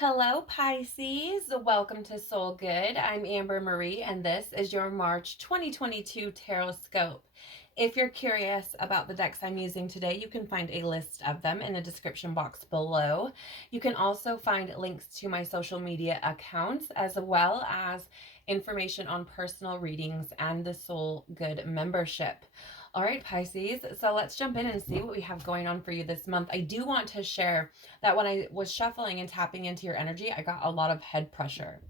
Hello, Pisces. Welcome to Soul Good. I'm Amber Marie, and this is your March 2022 Tarotscope. If you're curious about the decks I'm using today, you can find a list of them in the description box below. You can also find links to my social media accounts, as well as information on personal readings and the Soul Good membership. All right, Pisces, so let's jump in and see what we have going on for you this month. I do want to share that when I was shuffling and tapping into your energy, I got a lot of head pressure.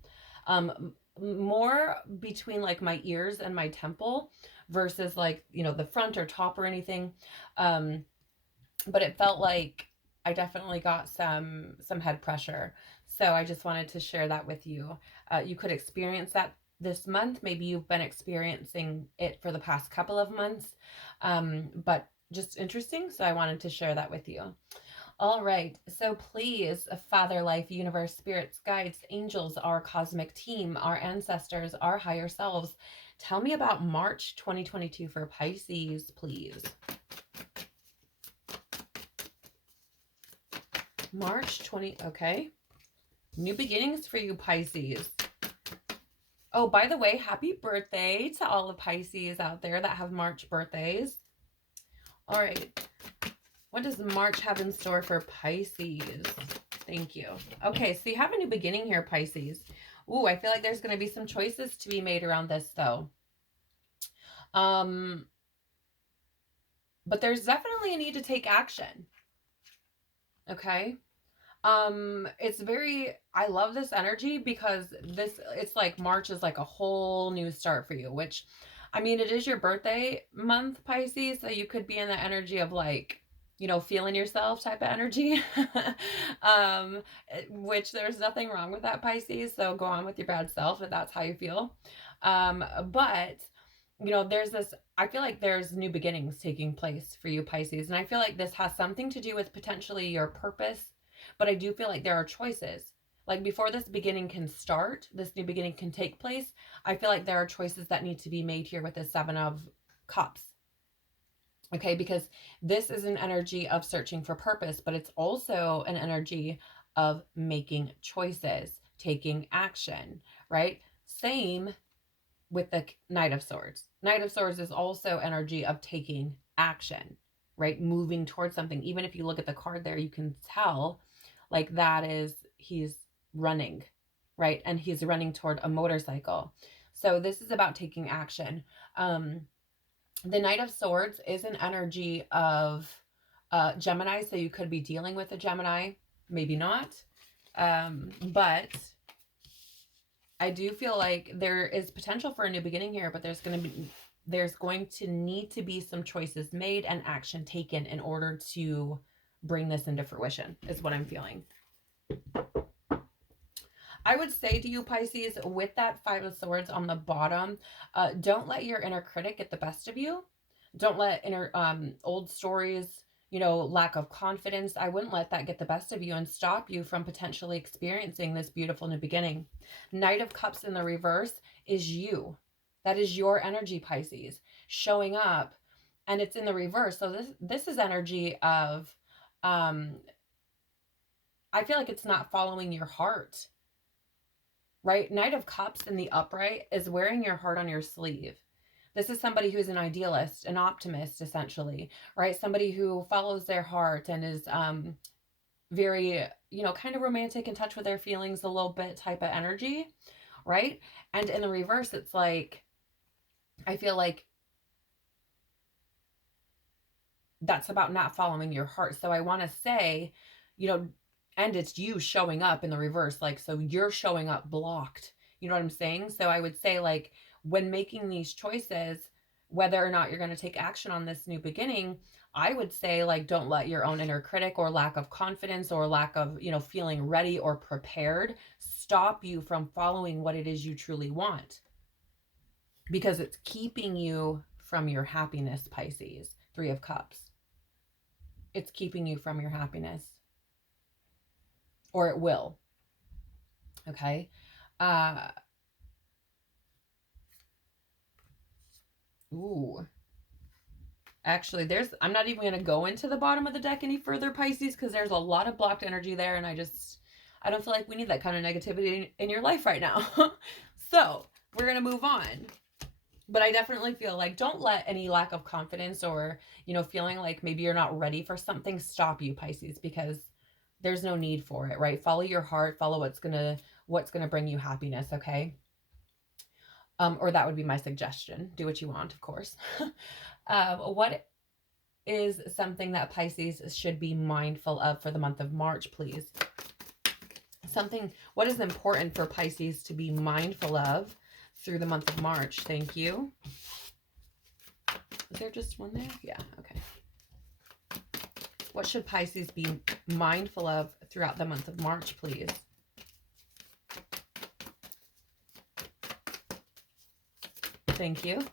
More between like my ears and my temple versus like, the front or top or anything. But it felt like I definitely got some head pressure. So I just wanted to share that with you. You could experience that this month. Maybe you've been experiencing it for the past couple of months, but just interesting. So I wanted to share that with you. All right, so please, Father, Life, Universe, Spirits, Guides, Angels, our cosmic team, our ancestors, our higher selves, tell me about March 2022 for Pisces, please. March 20, okay. New beginnings for you, Pisces. Oh, by the way, happy birthday to all the Pisces out there that have March birthdays. All right. What does March have in store for Pisces? Thank you. Okay, so you have a new beginning here, Pisces. Ooh, I feel like there's going to be some choices to be made around this, though. But there's definitely a need to take action. Okay. It's very, I love this energy because it's like March is like a whole new start for you, which, I mean, it is your birthday month, Pisces, so you could be in the energy of like, feeling yourself type of energy. Which there's nothing wrong with that, Pisces. So go on with your bad self if that's how you feel. But there's this, I feel like there's new beginnings taking place for you, Pisces. And I feel like this has something to do with potentially your purpose, but I do feel like there are choices. Like before this beginning can start, this new beginning can take place, I feel like there are choices that need to be made here with the Seven of Cups. Okay, because this is an energy of searching for purpose, but it's also an energy of making choices, taking action, right? Same with the Knight of Swords. Knight of Swords is also energy of taking action, right? Moving towards something. Even if you look at the card there, you can tell like that is, he's running, right? And he's running toward a motorcycle. So this is about taking action. The Knight of Swords is an energy of Gemini, so you could be dealing with a Gemini, maybe not. But I do feel like there is potential for a new beginning here, but there's going to need to be some choices made and action taken in order to bring this into fruition, is what I'm feeling. I would say to you, Pisces, with that Five of Swords on the bottom, don't let your inner critic get the best of you. Don't let old stories, lack of confidence. I wouldn't let that get the best of you and stop you from potentially experiencing this beautiful new beginning. Knight of Cups in the reverse is you. That is your energy, Pisces, showing up, and it's in the reverse. So this is energy of, I feel like it's not following your heart. Right? Knight of Cups in the upright is wearing your heart on your sleeve. This is somebody who's an idealist, an optimist, essentially, right? Somebody who follows their heart and is very, kind of romantic, in touch with their feelings a little bit type of energy, right? And in the reverse, it's like, I feel like that's about not following your heart. So I want to say, and it's you showing up in the reverse, like, so you're showing up blocked. You know what I'm saying? So I would say, like, when making these choices, whether or not you're going to take action on this new beginning, I would say, like, don't let your own inner critic or lack of confidence or lack of, feeling ready or prepared stop you from following what it is you truly want. Because it's keeping you from your happiness, Pisces. Three of Cups. It's keeping you from your happiness. Or it will. Okay. Ooh. Actually, I'm not even going to go into the bottom of the deck any further, Pisces, because there's a lot of blocked energy there, and I I don't feel like we need that kind of negativity in your life right now. So we're going to move on. But I definitely feel like don't let any lack of confidence or, you know, feeling like maybe you're not ready for something stop you, Pisces, because there's no need for it, right? Follow your heart, follow what's going to bring you happiness, okay? Or that would be my suggestion. Do what you want, of course. What is something that Pisces should be mindful of for the month of March, please? What is important for Pisces to be mindful of through the month of March? Thank you. Is there just one there? Yeah, okay. What should Pisces be mindful of throughout the month of March, please? Thank you.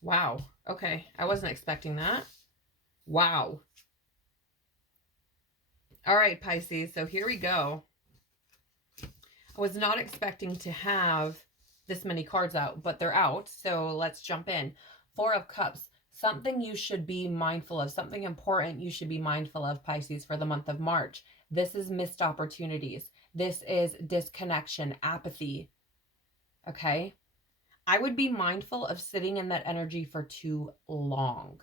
Wow. Okay. I wasn't expecting that. Wow. All right, Pisces. So here we go. I was not expecting to have this many cards out, but they're out. So let's jump in. Four of Cups. Something you should be mindful of. Something important you should be mindful of, Pisces, for the month of March. This is missed opportunities. This is disconnection, apathy. Okay? I would be mindful of sitting in that energy for too long.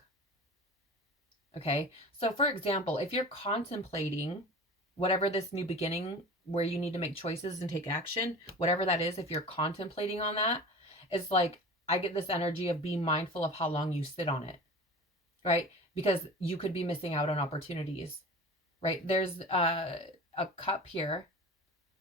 Okay? So for example, if you're contemplating whatever this new beginning where you need to make choices and take action, whatever that is, if you're contemplating on that, it's like I get this energy of being mindful of how long you sit on it, right? Because you could be missing out on opportunities, right? There's a cup here,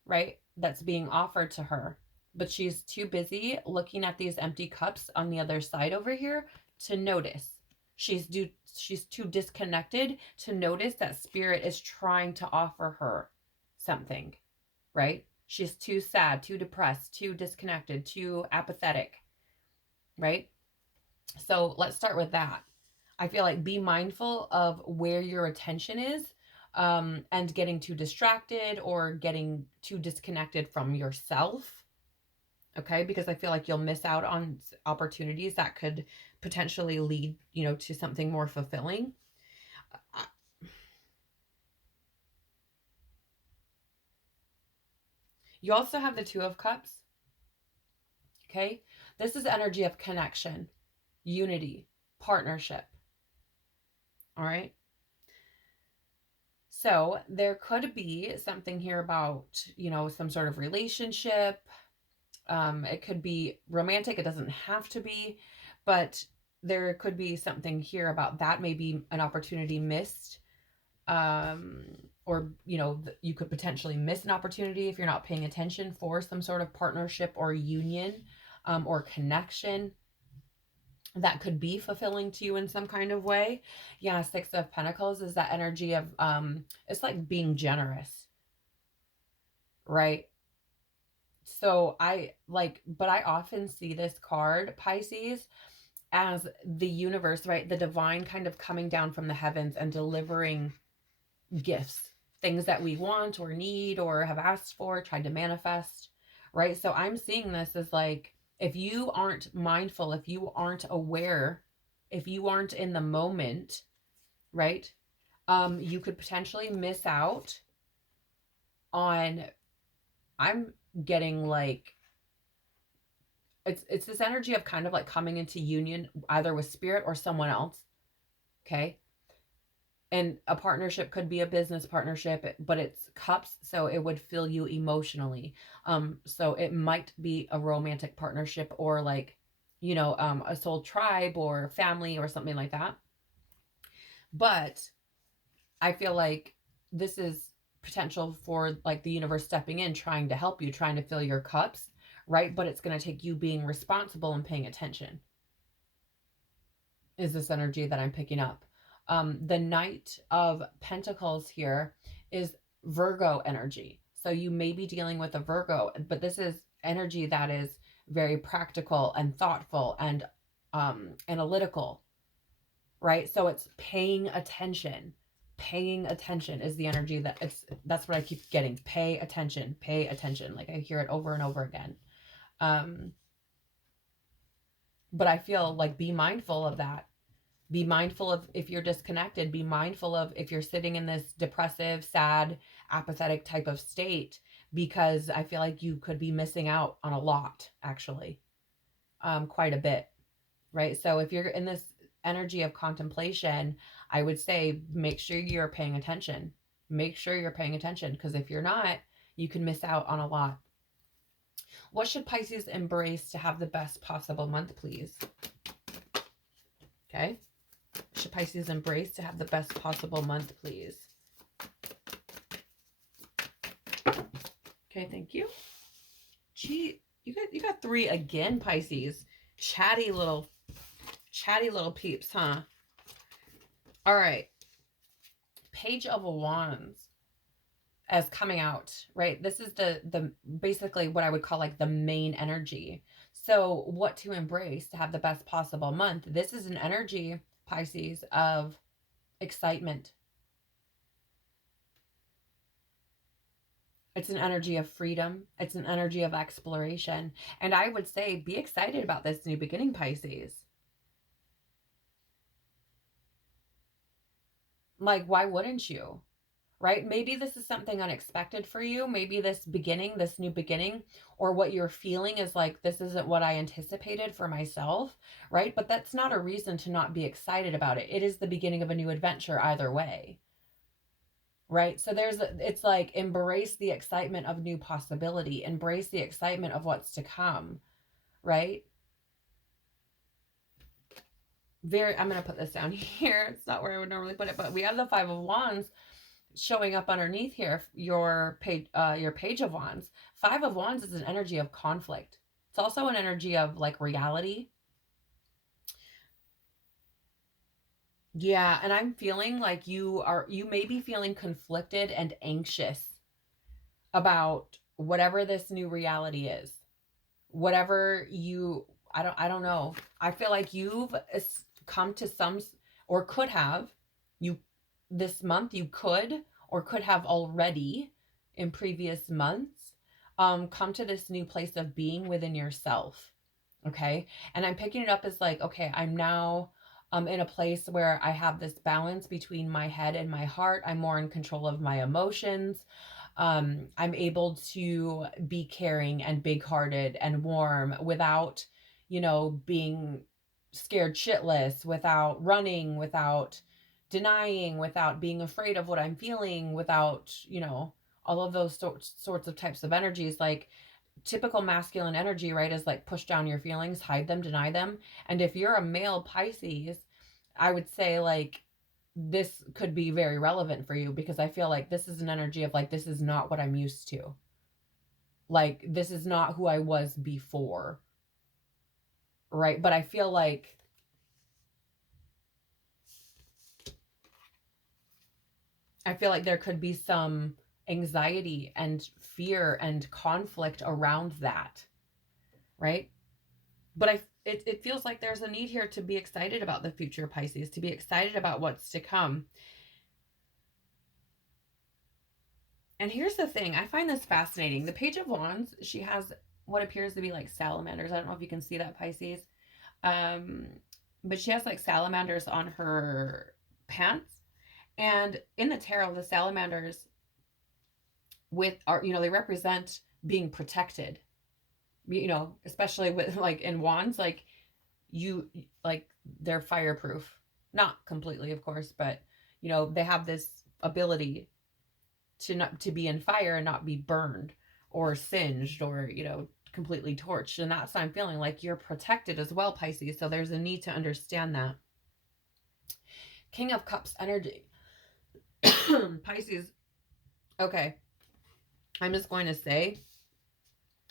right, that's being offered to her, but she's too busy looking at these empty cups on the other side over here to notice. She's too disconnected to notice that Spirit is trying to offer her something, right? She's too sad, too depressed, too disconnected, too apathetic, right? So let's start with that. I feel like be mindful of where your attention is, and getting too distracted or getting too disconnected from yourself. Okay, because I feel like you'll miss out on opportunities that could potentially lead, you know, to something more fulfilling. You also have the Two of Cups. Okay, this is energy of connection, unity, partnership. All right. So there could be something here about, you know, some sort of relationship. It could be romantic. It doesn't have to be, but there could be something here about that. Maybe an opportunity missed, or, you know, you could potentially miss an opportunity if you're not paying attention for some sort of partnership or union, or connection that could be fulfilling to you in some kind of way. Yeah, Six of Pentacles is that energy of, it's like being generous, right? So but I often see this card, Pisces, as the universe, right? The divine kind of coming down from the heavens and delivering gifts, things that we want or need or have asked for, tried to manifest, right? So I'm seeing this as like, if you aren't mindful, if you aren't aware, if you aren't in the moment, right? You could potentially miss out on, I'm getting like, it's this energy of kind of like coming into union either with Spirit or someone else. Okay. And a partnership could be a business partnership, but it's cups, so it would fill you emotionally. So it might be a romantic partnership or like, you know, a soul tribe or family or something like that. But I feel like this is potential for like the universe stepping in, trying to help you, trying to fill your cups, right? But it's going to take you being responsible and paying attention. Is this energy that I'm picking up? The Knight of Pentacles here is Virgo energy. So you may be dealing with a Virgo, but this is energy that is very practical and thoughtful and analytical, right? So it's paying attention. Paying attention is the energy that's what I keep getting. Pay attention, pay attention. Like I hear it over and over again. But I feel like be mindful of that. Be mindful of if you're disconnected. Be mindful of if you're sitting in this depressive, sad, apathetic type of state, because I feel like you could be missing out on a lot, actually, quite a bit, right? So if you're in this energy of contemplation, I would say make sure you're paying attention. Make sure you're paying attention, because if you're not, you can miss out on a lot. What should Pisces embrace to have the best possible month, please? Okay. Should Pisces embrace to have the best possible month, please? Okay, thank you. Gee, you got 3 again, Pisces. Chatty little peeps, huh? All right. Page of Wands as coming out, right? This is the basically what I would call like the main energy. So what to embrace to have the best possible month? This is an energy, Pisces, of excitement. It's an energy of freedom. It's an energy of exploration. And I would say be excited about this new beginning, Pisces. Like, why wouldn't you? Right? Maybe this is something unexpected for you. Maybe this beginning, this new beginning, or what you're feeling is like, this isn't what I anticipated for myself, right? But that's not a reason to not be excited about it. It is the beginning of a new adventure either way, right? So it's like, embrace the excitement of new possibility, embrace the excitement of what's to come, right? I'm going to put this down here. It's not where I would normally put it, but we have the 5 of Wands showing up underneath here, your page of Wands. 5 of Wands is an energy of conflict. It's also an energy of like reality. Yeah, and I'm feeling like you may be feeling conflicted and anxious about whatever this new reality is. Whatever I don't know. I feel like you've come to some, or could have, this month you could or could have already in previous months come to this new place of being within yourself. Okay. And I'm picking it up as like, okay, I'm now in a place where I have this balance between my head and my heart. I'm more in control of my emotions. I'm able to be caring and big-hearted and warm without, being scared shitless, without running, without denying, without being afraid of what I'm feeling, without, all of those sorts of types of energies. Like typical masculine energy, right, is like push down your feelings, hide them, deny them. And if you're a male Pisces, I would say like this could be very relevant for you, because I feel like this is an energy of like, this is not what I'm used to. Like, this is not who I was before. Right? But I feel like there could be some anxiety and fear and conflict around that. Right? But it feels like there's a need here to be excited about the future, Pisces, to be excited about what's to come. And here's the thing, I find this fascinating. The Page of Wands, she has what appears to be like salamanders. I don't know if you can see that, Pisces. But she has like salamanders on her pants. And in the tarot, the salamanders they represent being protected. Especially with like in wands, like they're fireproof. Not completely, of course, but they have this ability to be in fire and not be burned or singed or completely torched. And that's what I'm feeling, like you're protected as well, Pisces. So there's a need to understand that. King of Cups energy. Pisces. Okay. I'm just going to say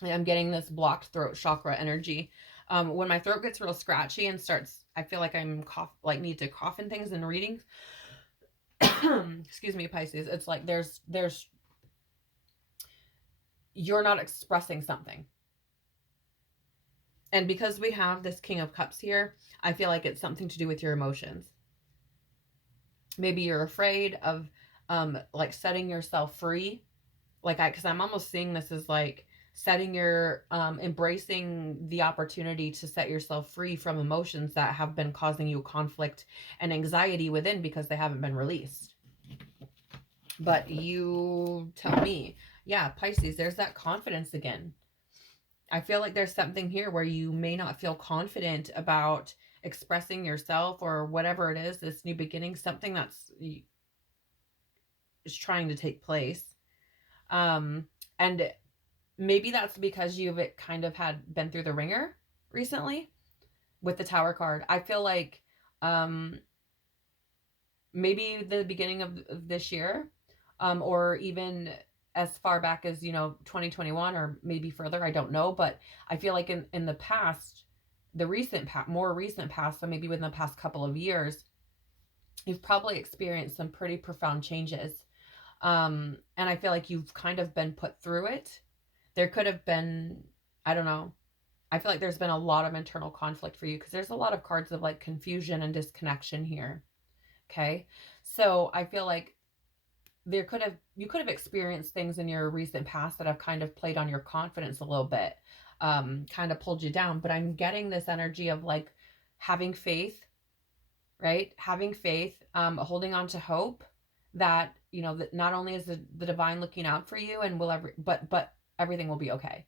I'm getting this blocked throat chakra energy. When my throat gets real scratchy and starts, I feel like I'm need to cough in things in readings. Excuse me, Pisces. It's like there's you're not expressing something. And because we have this King of Cups here, I feel like it's something to do with your emotions. Maybe you're afraid of like setting yourself free. Like because I'm almost seeing this as like setting your embracing the opportunity to set yourself free from emotions that have been causing you conflict and anxiety within because they haven't been released. But you tell me. Yeah, Pisces, there's that confidence again. I feel like there's something here where you may not feel confident about expressing yourself or whatever it is, this new beginning, something that's is trying to take place. And maybe that's because you've kind of had been through the ringer recently with the Tower card. I feel like maybe the beginning of this year, or even as far back as 2021, or maybe further, I don't know, but I feel like in the past, the more recent past, so maybe within the past couple of years, you've probably experienced some pretty profound changes, and I feel like you've kind of been put through it. There could have been, I don't know, I feel like there's been a lot of internal conflict for you because there's a lot of cards of like confusion and disconnection here. Okay, so I feel like you could have experienced things in your recent past that have kind of played on your confidence a little bit, kind of pulled you down. But I'm getting this energy of like having faith, right? Having faith, holding on to hope that that not only is the divine looking out for you and but everything will be okay,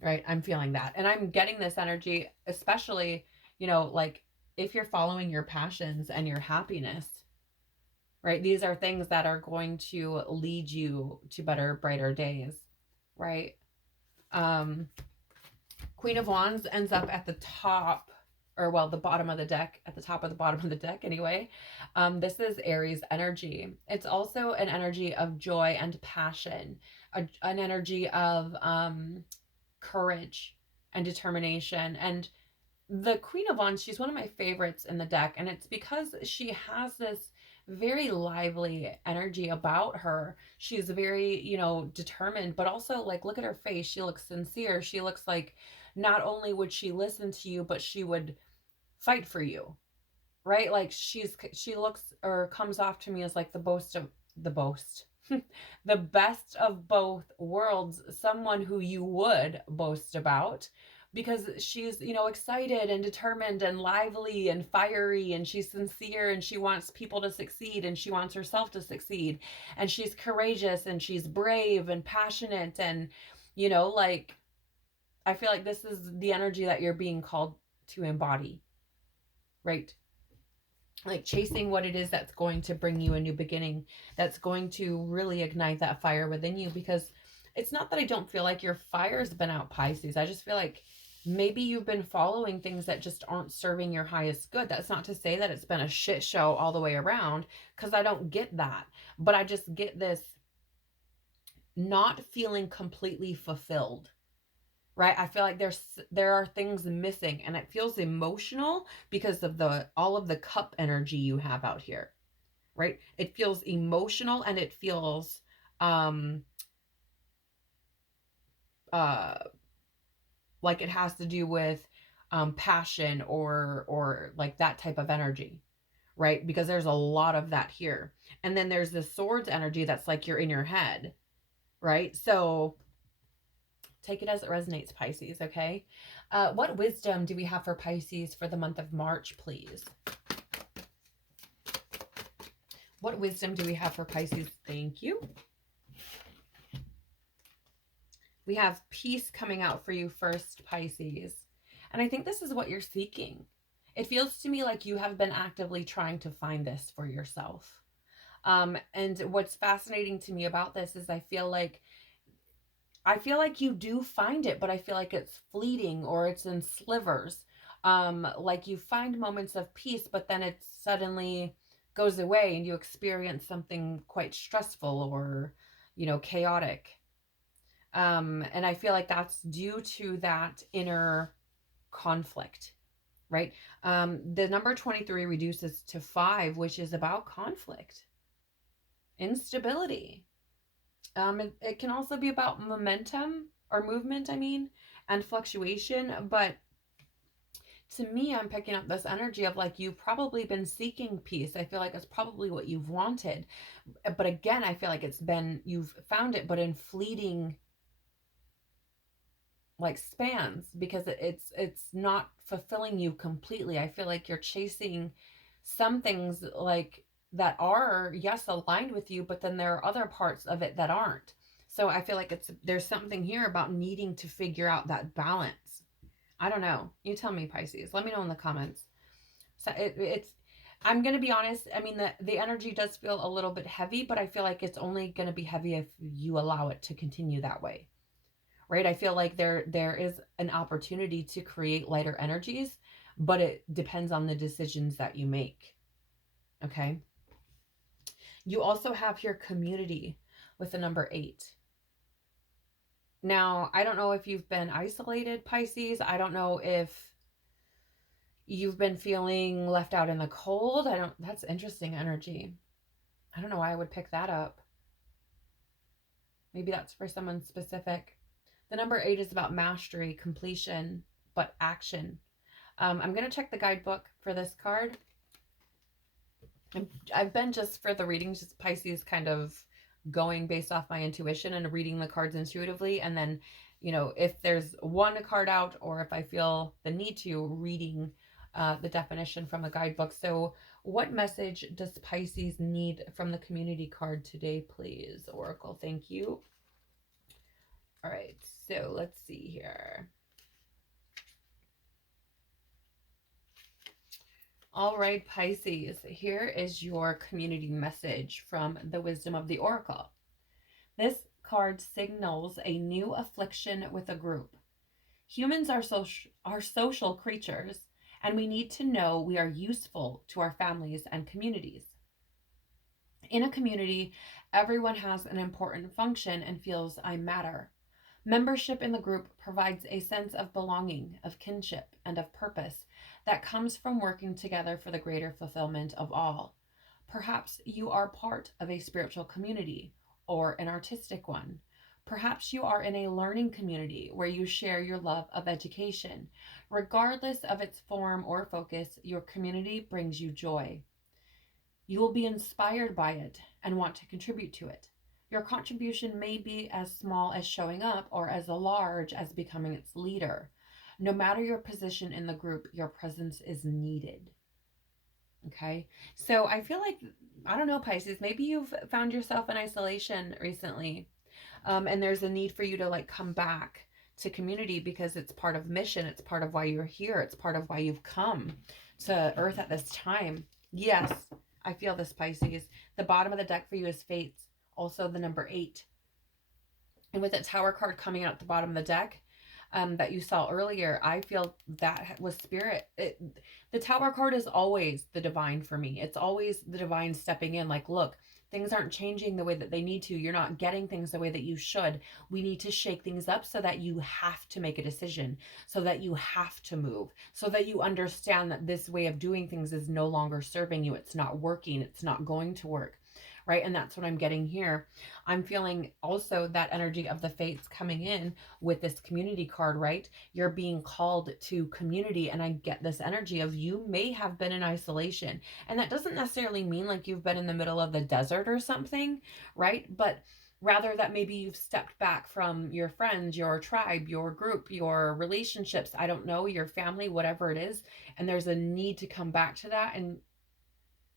right? I'm feeling that, and I'm getting this energy, especially like if you're following your passions and your happiness. Right? These are things that are going to lead you to better, brighter days, right? Queen of Wands ends up at the top, or well, the bottom of the deck, at the top of the bottom of the deck anyway. This is Aries energy. It's also an energy of joy and passion, an energy of courage and determination. And the Queen of Wands, she's one of my favorites in the deck, and it's because she has this very lively energy about her. She's very, determined, but also like look at her face. She looks sincere. She looks like not only would she listen to you, but she would fight for you. Right? Like she looks or comes off to me as like the boast. The best of both worlds, someone who you would boast about because she's, excited and determined and lively and fiery, and she's sincere, and she wants people to succeed, and she wants herself to succeed, and she's courageous, and she's brave and passionate, and like I feel like this is the energy that you're being called to embody, right? Like chasing what it is that's going to bring you a new beginning, that's going to really ignite that fire within you. Because it's not that I don't feel like your fire's been out, Pisces. I just feel like maybe you've been following things that just aren't serving your highest good. That's not to say that it's been a shit show all the way around, because I don't get that. But I just get this not feeling completely fulfilled. Right? I feel like there are things missing, and it feels emotional because of all of the cup energy you have out here. Right? It feels emotional, and it feels like it has to do with passion or like that type of energy, right? Because there's a lot of that here. And then there's the swords energy that's like you're in your head, right? So take it as it resonates, Pisces, okay? What wisdom do we have for Pisces for the month of March, please? What wisdom do we have for Pisces? Thank you. We have peace coming out for you first, Pisces. And I think this is what you're seeking. It feels to me like you have been actively trying to find this for yourself. And what's fascinating to me about this is I feel like you do find it, but I feel like it's fleeting, or it's in slivers. Like you find moments of peace, but then it suddenly goes away and you experience something quite stressful or, chaotic. And I feel like that's due to that inner conflict, right? The number 23 reduces to 5, which is about conflict, instability. It can also be about momentum or movement, and fluctuation. But to me, I'm picking up this energy of like you've probably been seeking peace. I feel like it's probably what you've wanted. But again, I feel like you've found it, but in fleeting like spans, because it's not fulfilling you completely. I feel like you're chasing some things like that are, yes, aligned with you, but then there are other parts of it that aren't. So I feel like there's something here about needing to figure out that balance. I don't know. You tell me, Pisces. Let me know in the comments. So it's I'm gonna be honest. I mean, the energy does feel a little bit heavy, but I feel like it's only gonna be heavy if you allow it to continue that way, right? I feel like there is an opportunity to create lighter energies, but it depends on the decisions that you make. Okay. You also have your community with the number 8. Now, I don't know if you've been isolated, Pisces. I don't know if you've been feeling left out in the cold. That's interesting energy. I don't know why I would pick that up. Maybe that's for someone specific. The number 8 is about mastery, completion, but action. I'm going to check the guidebook for this card. I've been, just for the readings, just Pisces, kind of going based off my intuition and reading the cards intuitively. And then, you know, if there's one card out, or if I feel the need to, reading the definition from the guidebook. So what message does Pisces need from the community card today, please, Oracle? Thank you. All right, so let's see here. All right, Pisces, here is your community message from the Wisdom of the Oracle. This card signals a new affliction with a group. Humans are social creatures, and we need to know we are useful to our families and communities. In a community, everyone has an important function and feels I matter. Membership in the group provides a sense of belonging, of kinship, and of purpose that comes from working together for the greater fulfillment of all. Perhaps you are part of a spiritual community or an artistic one. Perhaps you are in a learning community where you share your love of education. Regardless of its form or focus, your community brings you joy. You will be inspired by it and want to contribute to it. Your contribution may be as small as showing up, or as large as becoming its leader. No matter your position in the group, your presence is needed. Okay, so I feel like, I don't know, Pisces, maybe you've found yourself in isolation recently, and there's a need for you to like come back to community, because it's part of mission. It's part of why you're here. It's part of why you've come to Earth at this time. Yes, I feel this, Pisces. The bottom of the deck for you is Fates, also the number 8. And with the Tower card coming out at the bottom of the deck, that you saw earlier, I feel that was Spirit. The Tower card is always the divine for me. It's always the divine stepping in, like, look, things aren't changing the way that they need to. You're not getting things the way that you should. We need to shake things up so that you have to make a decision, so that you have to move, so that you understand that this way of doing things is no longer serving you. It's not working. It's not going to work. Right? And that's what I'm getting here. I'm feeling also that energy of the Fates coming in with this community card, right? You're being called to community, and I get this energy of you may have been in isolation. And that doesn't necessarily mean like you've been in the middle of the desert or something, right? But rather that maybe you've stepped back from your friends, your tribe, your group, your relationships, I don't know, your family, whatever it is. And there's a need to come back to that. And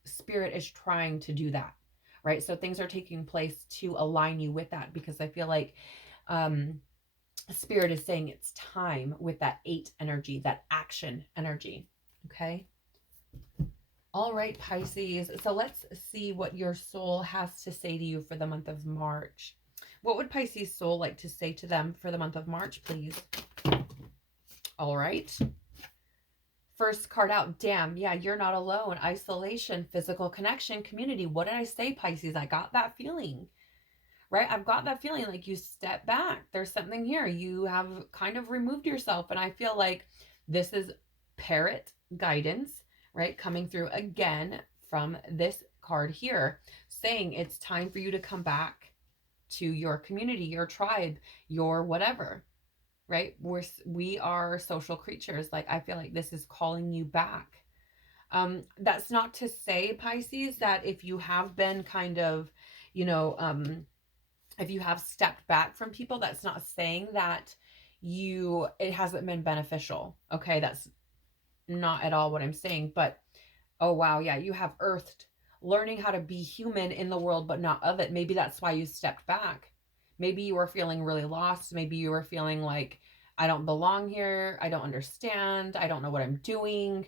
Spirit is trying to do that. Right? So things are taking place to align you with that, because I feel like Spirit is saying it's time with that 8 energy, that action energy. Okay. All right, Pisces. So let's see what your soul has to say to you for the month of March. What would Pisces soul like to say to them for the month of March, please? All right. First card out, damn, yeah, you're not alone. Isolation, physical connection, community. What did I say, Pisces? I got that feeling, right? I've got that feeling like you step back. There's something here. You have kind of removed yourself. And I feel like this is parrot guidance, right? Coming through again from this card here, saying it's time for you to come back to your community, your tribe, your whatever. Right? We are social creatures. Like, I feel like this is calling you back. That's not to say, Pisces, that if you have been kind of, you know, if you have stepped back from people, that's not saying that it hasn't been beneficial. Okay, that's not at all what I'm saying, but oh wow, yeah, you have earthed, learning how to be human in the world but not of it. Maybe that's why you stepped back. Maybe you were feeling really lost. Maybe you were feeling like, I don't belong here, I don't understand, I don't know what I'm doing,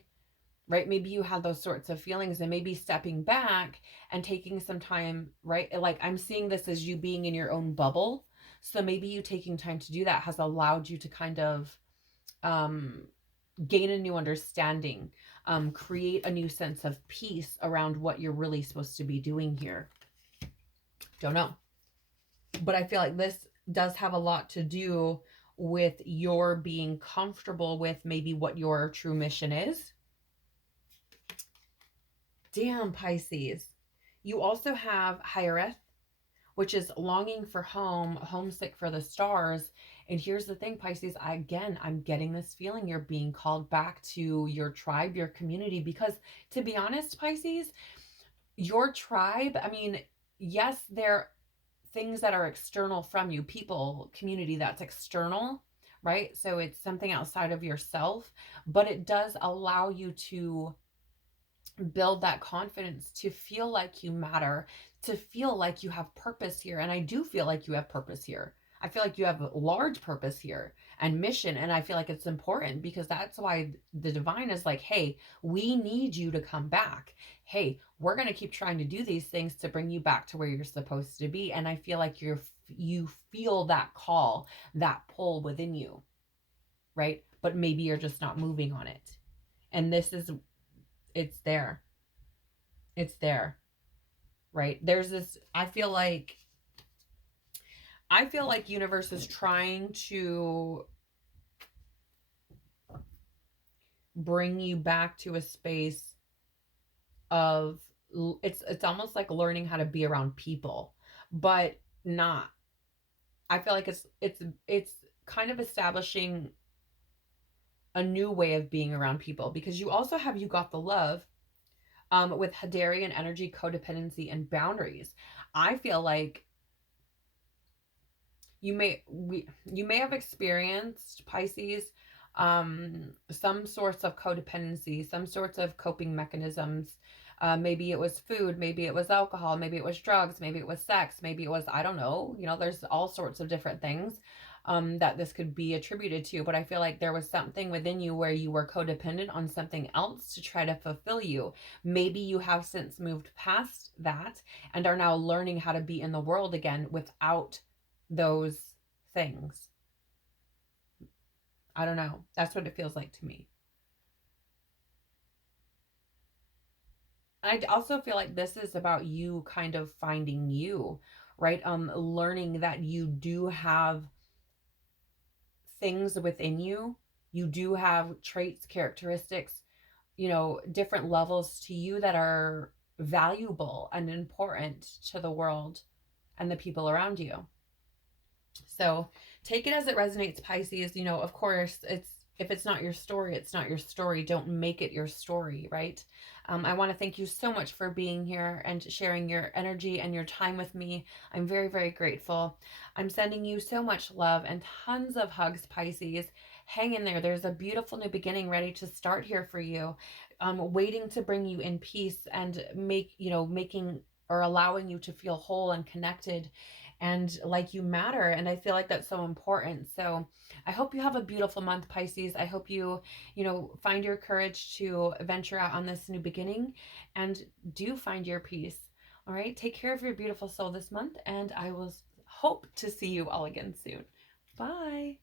right? Maybe you had those sorts of feelings, and maybe stepping back and taking some time, right? Like, I'm seeing this as you being in your own bubble. So maybe you taking time to do that has allowed you to kind of um gain a new understanding, create a new sense of peace around what you're really supposed to be doing here. Don't know. But I feel like this does have a lot to do with your being comfortable with maybe what your true mission is. Damn, Pisces. You also have Hiereth, which is longing for home, homesick for the stars. And here's the thing, Pisces, I'm getting this feeling you're being called back to your tribe, your community, because to be honest, Pisces, your tribe, I mean, yes, there are things that are external from you, people, community that's external, right? So it's something outside of yourself, but it does allow you to build that confidence to feel like you matter, to feel like you have purpose here. And I do feel like you have purpose here. I feel like you have a large purpose here and mission. And I feel like it's important because that's why the divine is like, hey, we need you to come back. Hey, we're going to keep trying to do these things to bring you back to where you're supposed to be. And I feel like you feel that call, that pull within you, right? But maybe you're just not moving on it. And it's there. It's there, right? There's this, I feel like universe is trying to bring you back to a space of, it's almost like learning how to be around people, but not. I feel like it's kind of establishing a new way of being around people, because you also have, you got the love, with Hadarian energy, codependency, and boundaries. I feel like you may have experienced, Pisces, some sorts of codependency, some sorts of coping mechanisms. Maybe it was food, maybe it was alcohol, maybe it was drugs, maybe it was sex, maybe it was, I don't know, there's all sorts of different things that this could be attributed to. But I feel like there was something within you where you were codependent on something else to try to fulfill you. Maybe you have since moved past that and are now learning how to be in the world again without those things. I don't know. That's what it feels like to me. I also feel like this is about you kind of finding you, right? Learning that you do have things within you. You do have traits, characteristics, different levels to you that are valuable and important to the world and the people around you. So take it as it resonates, Pisces. Of course, if it's not your story, it's not your story. Don't make it your story, right? I want to thank you so much for being here and sharing your energy and your time with me. I'm very, very grateful. I'm sending you so much love and tons of hugs, Pisces. Hang in there. There's a beautiful new beginning ready to start here for you. Waiting to bring you in peace and making or allowing you to feel whole and connected and like you matter. And I feel like that's so important. So I hope you have a beautiful month, Pisces. I hope you find your courage to venture out on this new beginning and do find your peace. All right. Take care of your beautiful soul this month, and I will hope to see you all again soon. Bye.